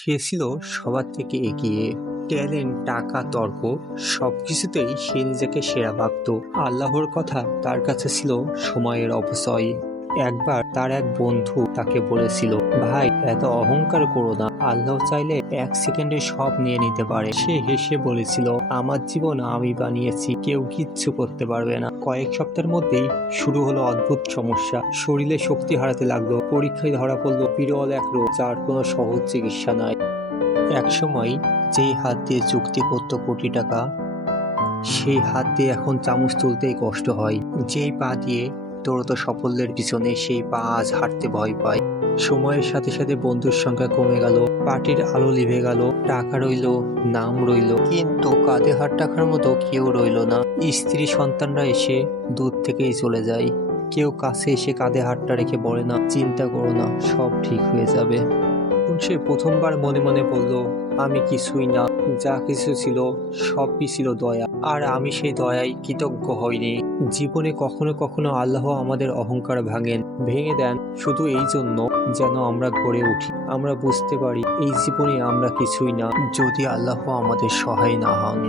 সে ছিল সবার থেকে এগিয়ে। ট্যালেন্ট, টাকা, তর্ক সবকিছুতেই সে নিজেকে সেরা ভাবত। আল্লাহর কথা তার কাছে ছিল সময়ের অপচয়। একবার তার এক বন্ধু তাকে বলেছিল, ভাই এত অহংকার করো না, আল্লাহ চাইলে 1 সেকেন্ডে সব নিয়ে নিতে পারে। সে হেসে বলেছিল, আমার জীবন আমি বানিয়েছি, কেউ কিচ্ছু করতে পারবে না। কয়েক সপ্তাহের মধ্যেই শুরু হলো অদ্ভুত সমস্যা। শরীরে শক্তি হারাতে লাগলো, পরীক্ষায় ধরা পড়লো বিরল এক রোগ যার কোনো সহজ চিকিৎসা নাই। একসময় যেই হাত দিয়ে চুক্তি করতো কোটি টাকা, সেই হাত দিয়ে এখন চামচ তুলতেই কষ্ট হয়। যেই পা দিয়ে দৌড়তো সাফল্যের পিছনে, সেই পা আজ হাঁটতে ভয় পায়। সময়ের সাথে সাথে বন্ধুর সংখ্যা কমে গেল, পার্টির আলো লিভে গেল, টাকা রইল, নাম রইল, কিন্তু কাঁধে হাত রাখার মতো কেউ রইল না। স্ত্রী সন্তানরা এসে দূর থেকেই চলে যায়। কেউ কাছে এসে কাঁধে হাতটা রেখে বলে না, চিন্তা করো না, সব ঠিক হয়ে যাবে। সে প্রথমবার মনে মনে বলল, আমি কিছুই না, যা কিছু ছিল সবই ছিল দয়া, আর আমি সেই দয়ায় কৃতজ্ঞ হইনি। জীবনে কখনো কখনো আল্লাহ আমাদের অহংকার ভেঙে দেন শুধু এই জন্য যেন আমরা গড়ে উঠি, আমরা বুঝতে পারি এই জীবনে আমরা কিছুই না যদি আল্লাহ আমাদের সহায় না হন।